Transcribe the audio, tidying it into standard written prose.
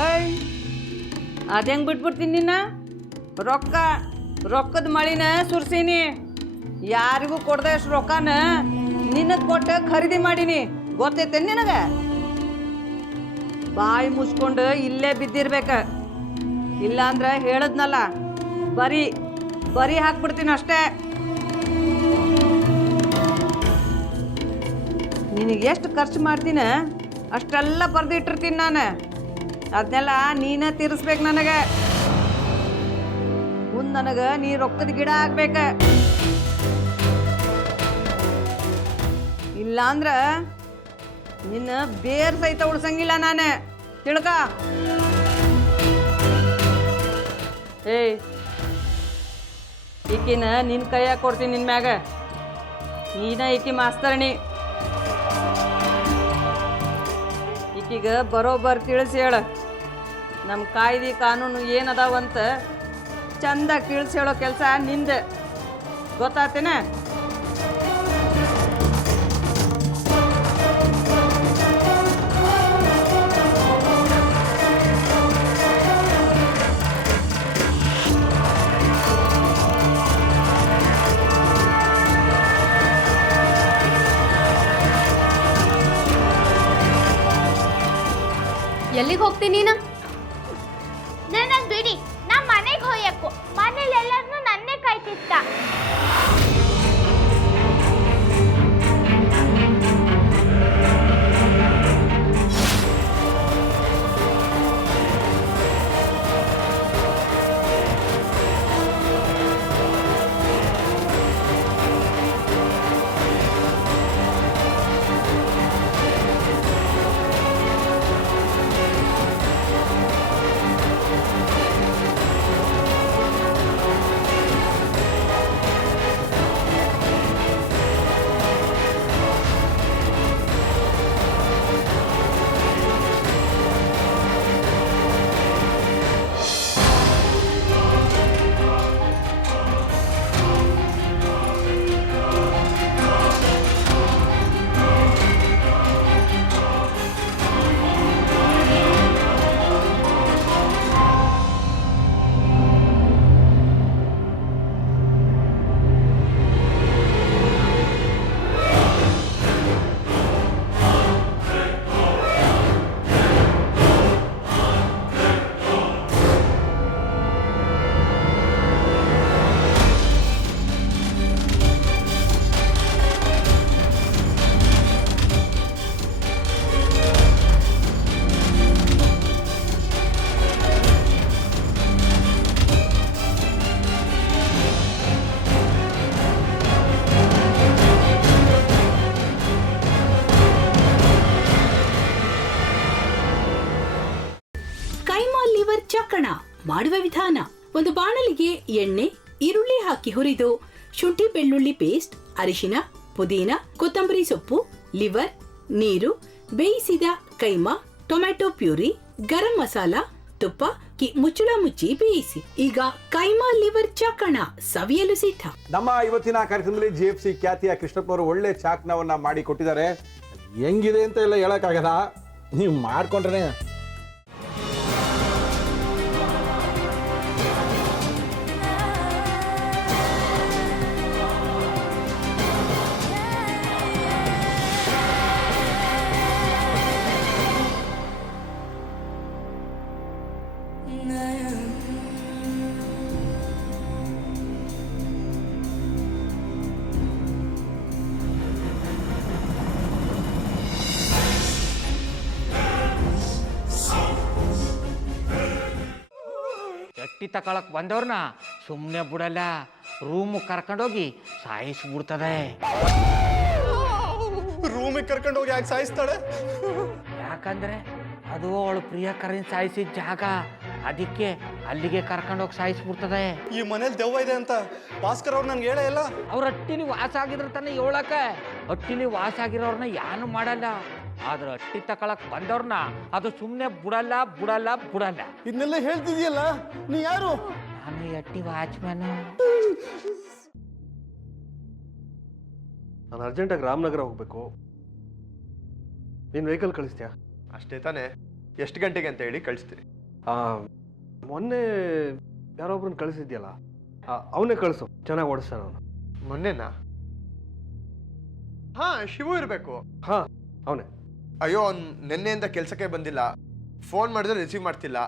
ಏಯ್ ಅದು ಹೆಂಗೆ ಬಿಟ್ಬಿಡ್ತೀನಿ ನಿನ್ನ ರೊಕ್ಕದ ಮಳಿನ ಸುರ್ಸೀನಿ ಯಾರಿಗೂ ಕೊಡದೆ ಅಷ್ಟು ರೊಕ್ಕನ ನಿನ್ನದು ಕೊಟ್ಟು ಖರೀದಿ ಮಾಡೀನಿ ಗೊತ್ತೈತೆ ನಿನಗೆ ಬಾಯಿ ಮುಚ್ಕೊಂಡು ಇಲ್ಲೇ ಬಿದ್ದಿರ್ಬೇಕ ಇಲ್ಲಾಂದ್ರೆ ಹೇಳದ್ನಲ್ಲ ಬರೀ ಹಾಕ್ಬಿಡ್ತೀನಿ ಅಷ್ಟೇ ನಿನಗೆ ಎಷ್ಟು ಖರ್ಚು ಮಾಡ್ತೀನಿ ಅಷ್ಟೆಲ್ಲ ಬರೆದಿಟ್ಟಿರ್ತೀನಿ ನಾನು ಅದನ್ನೆಲ್ಲ ನೀನೇ ತೀರಿಸ್ಬೇಕು ನನಗೆ ಮುಂದೆ ನನಗೆ ನೀ ರೊಕ್ಕದ ಗಿಡ ಆಗ್ಬೇಕ ಇಲ್ಲಾಂದ್ರ ನಿನ್ನ ಬೇರ್ ಸಹಿತ ಉಳ್ಸಂಗಿಲ್ಲ ನಾನು ತಿಳ್ಕ ಏಯ್ ಈಕಿನ ನಿನ್ನ ಕೈಯಾಗ ಕೊಡ್ತೀನಿ ನಿನ್ನ ಮ್ಯಾಗ ನೀನ ಈಕಿ ಮಾಸ್ತರಣಿ ಈಕೀಗ ಬರೋಬ್ಬರ್ ತಿಳಿಸಿ ಹೇಳ ನಮ್ಮ ಕಾಯ್ದೆ ಕಾನೂನು ಏನದಾವಂತ ಚಂದಾಗಿ ತಿಳಿಸಿ ಹೇಳೋ ಕೆಲಸ ನಿಂದ ಗೊತ್ತಾತೇನ ಎಲ್ಲಿಗೆ ಹೋಗ್ತೀನಿ ನೀನು ನನ್ನ ಬಿಡಿ ನಾ ಮನೆಗೆ ಹೋಯಕ್ಕೂ ಮನೇಲಿ ಎಲ್ಲರನ್ನೂ ನನ್ನೇ ಕಾಯ್ತಿತ್ತ ಚಕ್ಕಣ ಮಾಡುವ ವಿಧಾನ. ಒಂದು ಬಾಣಲಿಗೆ ಎಣ್ಣೆ, ಈರುಳ್ಳಿ ಹಾಕಿ ಹುರಿದು ಶುಂಠಿ ಬೆಳ್ಳುಳ್ಳಿ ಪೇಸ್ಟ್, ಅರಿಶಿನ, ಪುದೀನ, ಕೊತ್ತಂಬರಿ ಸೊಪ್ಪು, ಲಿವರ್, ನೀರು, ಬೇಯಿಸಿದ ಕೈಮಾ, ಟೊಮ್ಯಾಟೊ ಪ್ಯೂರಿ, ಗರಂ ಮಸಾಲ, ತುಪ್ಪ ಮುಚ್ಚಳ ಮುಚ್ಚಿ ಬೇಯಿಸಿ. ಈಗ ಕೈಮಾ ಲಿವರ್ ಚಾಕಣ ಸವಿಯಲು ಸಿದ್ಧ. ನಮ್ಮ ಇವತ್ತಿನ ಕಾರ್ಯಕ್ರಮದಲ್ಲಿ GFC ಖ್ಯಾತಿಯ ಕೃಷ್ಣಪ್ಪನವರು ಒಳ್ಳೆ ಚಾಕ್ನವನ್ನ ಮಾಡಿ ಕೊಟ್ಟಿದ್ದಾರೆ. ಹೆಂಗಿದೆ ಅಂತ ಎಲ್ಲ ಹೇಳಕ್ಕಾಗಲ್ಲ, ನೀವು ಮಾಡ್ಕೊಂಡ್ರೆ. ಎಟ್ಟಿ ತಕೊಳಕ್ ಬಂದವ್ರನ್ನ ಸುಮ್ಮನೆ ಬಿಡಲ್ಲ, ರೂಮ್ ಕರ್ಕೊಂಡೋಗಿ ಸಾಯಿಸ್ಬಿಡ್ತದೆ. ರೂಮಿಗೆ ಕರ್ಕೊಂಡೋಗಿ ಯಾಕೆ ಸಾಯಿಸ್ತಾಳೆ? ಯಾಕಂದ್ರೆ ಅದು ಅವಳು ಪ್ರಿಯಕರನ್ ಸಾಯಿಸಿದ ಜಾಗ, ಅದಕ್ಕೆ ಅಲ್ಲಿಗೆ ಕರ್ಕೊಂಡೋಗಿ ಸಾಯಿಸ್ಬಿಡ್ತದೆ. ಈ ಮನೇಲಿ ದೆವ್ವ ಇದೆ ಅಂತ ಭಾಸ್ಕರ್ ಅವ್ರು ನನ್ಗೆ ಹೇಳೇ ಇಲ್ಲ. ಅವ್ರ ಹಟ್ಟಿಲಿ ವಾಸ ಆಗಿದ್ರ ತಾನೆ ಹೇಳಕ. ಹಟ್ಟಿಲಿ ವಾಸ ಆಗಿರೋರ್ನ ಯಾನು ಮಾಡಲ್ಲ, ಆದ್ರೆ ಹಟ್ಟಿ ತಕೊಳಕ್ ಬಂದವ್ರನ್ನ ಅದು ಸುಮ್ಮನೆ ಬಿಡಲ್ಲ ಬಿಡಲ್ಲ ಬಿಡಲ್ಲ. ಇದನ್ನೆಲ್ಲ ಹೇಳ್ತಿದ್ಯಲ್ಲ, ನೀ ಯಾರು? ನಾನು ಹಟ್ಟಿ ವಾಚ್ಮ್ಯಾನ್. ನಾನು ಅರ್ಜೆಂಟಾಗಿ ರಾಮನಗರ ಹೋಗ್ಬೇಕು. ನೀನು ವೆಹಿಕಲ್ ಕಳಿಸ್ತೀಯಾ? ಅಷ್ಟೇ ತಾನೇ? ಎಷ್ಟು ಗಂಟೆಗೆ ಅಂತ ಹೇಳಿ ಕಳಿಸ್ತೀನಿ. ಮೊನ್ನೆ ಯಾರೊಬ್ರನ್ನ ಕಳಿಸಿದ್ಯಲ್ಲ ಅವನೇ ಕಳಿಸು, ಚೆನ್ನಾಗಿ ಓಡಿಸ್ತಾನ ಅವನು. ಮೊನ್ನೆನಾ? ಹಾಂ, ಶಿವು ಇರಬೇಕು. ಹಾಂ, ಅವನೇ. ಅಯ್ಯೋ, ಅವ್ನು ನಿನ್ನೆಯಿಂದ ಕೆಲಸಕ್ಕೆ ಬಂದಿಲ್ಲ. ಫೋನ್ ಮಾಡಿದ್ರೆ ರಿಸೀವ್ ಮಾಡ್ತಿಲ್ಲ.